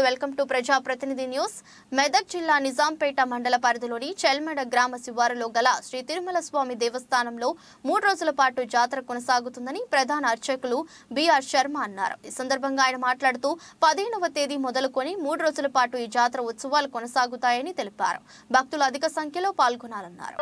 నమస్తే welcome to ప్రజాప్రతినిధి news. Medak జిల్లా నిజాంపేట మండల పరిధిలోని చెల్మెడ గ్రామ శివారులో గల శ్రీ తిరుమల స్వామి దేవస్థానంలో 3 రోజుల పాటు జాతర కొనసాగుతుందని ప్రధాన అర్చకులు బిఆర్ శర్మ అన్నారు. ఈ సందర్భంగా ఆయన మాట్లాడుతూ 15వ తేదీ మొదలుకొని 3 రోజుల పాటు ఈ జాతర ఉత్సవాలు కొనసాగుతాయని తెలిపారు. భక్తులు అధిక సంఖ్యలో పాల్గొనాలన్నారు.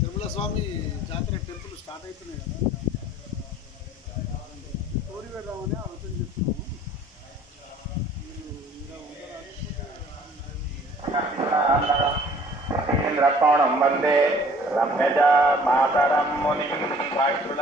తిరుమల స్వామి జాతర టెంపుల్ స్టార్ట్ అవుతున్నాయి కదా, స్టోరీ పెడదామని ఆలోచన చేస్తున్నాము. ఇంద్రకోణం వందే రమ్యజ మాతరం ముని భాషుల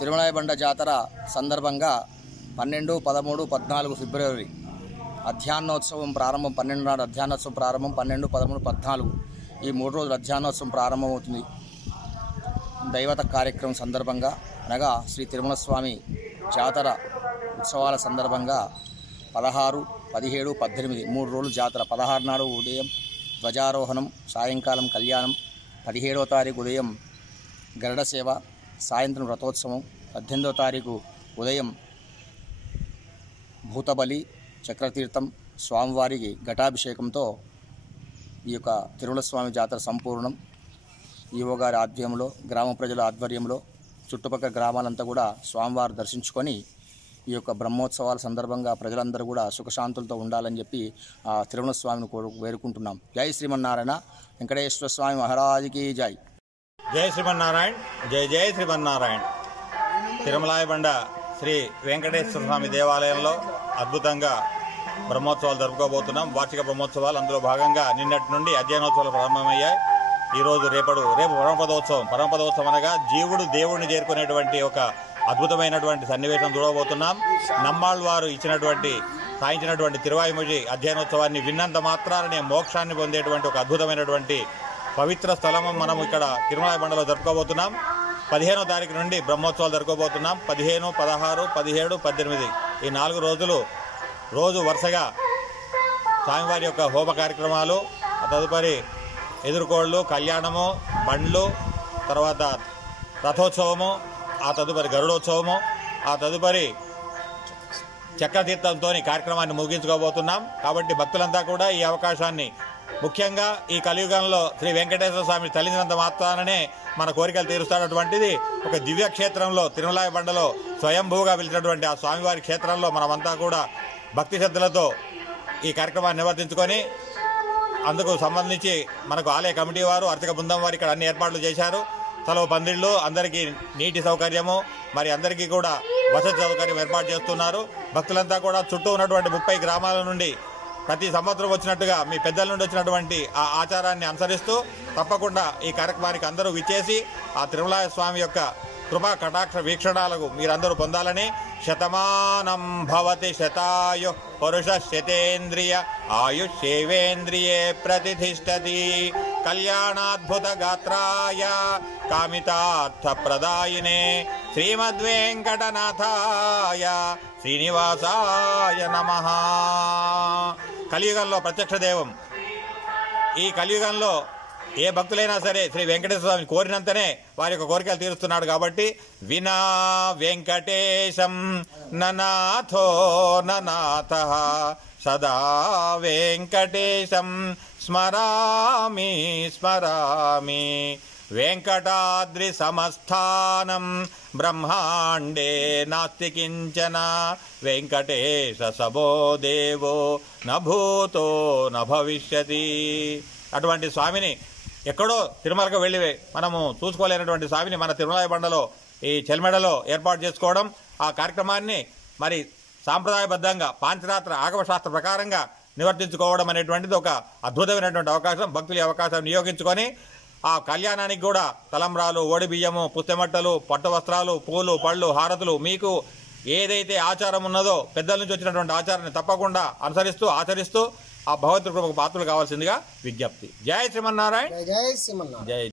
తిరుమలాయబండ జాతర సందర్భంగా 12, 13, 14 ఫిబ్రవరి అధ్యాన్నోత్సవం ప్రారంభం. 12 నాడు అధ్యాన్నోత్సవం ప్రారంభం, 12, 13, 14 ఈ 3 రోజులు అధ్యాన్నోత్సవం ప్రారంభమవుతుంది. దైవత కార్యక్రమం సందర్భంగా అనగా శ్రీ తిరుమల స్వామి జాతర ఉత్సవాల సందర్భంగా 16, 17, 18 3 రోజులు జాతర. 16 నాడు ఉదయం ధ్వజారోహణం, సాయంకాలం కళ్యాణం, 17వ తారీఖు ఉదయం గరుడ సేవ, సాయంత్రం రథోత్సవం, 18వ తారీఖు ఉదయం భూతబలి, చక్రతీర్థం, స్వామివారికి ఘటాభిషేకంతో ఈ యొక్క తిరుమల స్వామి జాతర సంపూర్ణం. ఈవో గారి ఆధ్వర్యంలో, గ్రామ ప్రజల ఆధ్వర్యంలో చుట్టుపక్కల గ్రామాలంతా కూడా స్వామివారు దర్శించుకొని ఈ యొక్క బ్రహ్మోత్సవాల సందర్భంగా ప్రజలందరూ కూడా సుఖశాంతులతో ఉండాలని చెప్పి తిరుమల స్వామిని వేడుకుంటున్నాం. జై శ్రీమన్నారాయణ. వెంకటేశ్వర స్వామి మహారాజుకి జై. జై శ్రీమన్నారాయణ. జై జై శ్రీమన్నారాయణ. తిరుమలాయబండ శ్రీ వెంకటేశ్వర స్వామి దేవాలయంలో అద్భుతంగా బ్రహ్మోత్సవాలు జరుపుకోబోతున్నాం. వార్షిక బ్రహ్మోత్సవాలు అందులో భాగంగా నిన్నటి నుండి అధ్యయనోత్సవాలు ప్రారంభమయ్యాయి. ఈరోజు రేపు పరమపదోత్సవం అనగా జీవుడు దేవుడిని చేరుకునేటువంటి ఒక అద్భుతమైనటువంటి సన్నివేశం చూడబోతున్నాం. నమ్మాళ్ళు వారు సాయించినటువంటి తిరువాయిమొഴി అధ్యయనోత్సవాన్ని విన్నంత మాత్రాలనే మోక్షాన్ని పొందేటువంటి ఒక అద్భుతమైనటువంటి పవిత్ర స్థలము మనం ఇక్కడ తిరుమలాయ బండలో జరుపుకోబోతున్నాం. 15వ తారీఖు నుండి బ్రహ్మోత్సవాలు జరుపుకోబోతున్నాం. 15, 16, 17, 18 ఈ 4 రోజులు రోజు వరుసగా స్వామివారి యొక్క హోమ కార్యక్రమాలు, తదుపరి ఎదుర్కోళ్ళు, కళ్యాణము, బండ్లు, తర్వాత రథోత్సవము, ఆ తదుపరి గరుడోత్సవము, ఆ తదుపరి చక్రతీర్థంతో కార్యక్రమాన్ని ముగించుకోబోతున్నాం. కాబట్టి భక్తులంతా కూడా ఈ అవకాశాన్ని, ముఖ్యంగా ఈ కలియుగంలో శ్రీ వెంకటేశ్వర స్వామి తల్లినంత మాత్రాననే మన కోరికలు తీరుస్తాడటువంటిది ఒక దివ్య క్షేత్రంలో తిరుమలాయ బండలో స్వయంభూగా పిలిచినటువంటి ఆ స్వామివారి క్షేత్రంలో మనమంతా కూడా భక్తి శ్రద్ధలతో ఈ కార్యక్రమాన్ని నిర్వర్తించుకొని, అందుకు సంబంధించి మనకు ఆలయ కమిటీ వారు, అర్చక బృందం వారు ఇక్కడ అన్ని ఏర్పాట్లు చేశారు. సెలవు పందిళ్ళు, అందరికీ నీటి సౌకర్యము, మరి అందరికీ కూడా వసతి సౌకర్యం ఏర్పాటు చేస్తున్నారు. భక్తులంతా కూడా చుట్టూ ఉన్నటువంటి 30 గ్రామాల నుండి ప్రతి సంవత్సరం వచ్చినట్టుగా మీ పెద్దల నుండి వచ్చినటువంటి ఆ ఆచారాన్ని అనుసరిస్తూ తప్పకుండా ఈ కార్యక్రమానికి అందరూ విచ్చేసి ఆ తిరుమలాయ స్వామి యొక్క కృపా కటాక్ష వీక్షణాలకు మీరందరూ పొందాలని, శతమానం భవతి శతాయు పురుష శతేంద్రియ ఆయుష్యేవేంద్రియే ప్రతిష్ఠతి కళ్యాణాద్భుత గాత్రాయ కామితార్థ ప్రదాయినే శ్రీమద్వేంకటనాథాయ శ్రీనివాసాయ నమః. కలియుగంలో ప్రత్యక్ష దైవం. ఈ కలియుగంలో ఏ భక్తులైనా సరే శ్రీ వెంకటేశ్వర స్వామి కోరినంతనే వారి యొక్క కోరికలు తీరుస్తున్నాడు. కాబట్టి వినా వెంకటేశం ననాథో ననాథః సదా వెంకటేశం స్మరామి స్మరామి వెంకటాద్రి సమస్థానం బ్రహ్మాండే నాస్తి కించన వెంకటేశ సభో దేవో నభూతో నభవిష్యతి. అటువంటి స్వామిని ఎక్కడో తిరుమలకు వెళ్ళి మనము చూసుకోలేనటువంటి స్వామిని మన తిరుమలాయ బండలో ఈ చెల్మెడలో ఏర్పాటు చేసుకోవడం, ఆ కార్యక్రమాన్ని మరి సాంప్రదాయబద్ధంగా పాంచరాత్ర ఆగమశాస్త్ర ప్రకారంగా నిర్వర్తించుకోవడం అనేటువంటిది ఒక అద్భుతమైనటువంటి అవకాశం. భక్తులు ఈ అవకాశం వినియోగించుకొని ఆ కళ్యాణానికి కూడా తలంబ్రాలు, ఓడి బియ్యము, పుస్తెమట్టలు, పట్టు వస్త్రాలు, పూలు, పళ్ళు, హారతులు, మీకు ఏదైతే ఆచారం ఉన్నదో పెద్దల నుంచి వచ్చినటువంటి ఆచారాన్ని తప్పకుండా అనుసరిస్తూ ఆచరిస్తూ ఆ భగవంతుడి కృపకు పాత్రలు కావాల్సిందిగా విజ్ఞప్తి. జై శ్రీమన్నారాయణ. జై శ్రీమన్నారాయణ. జై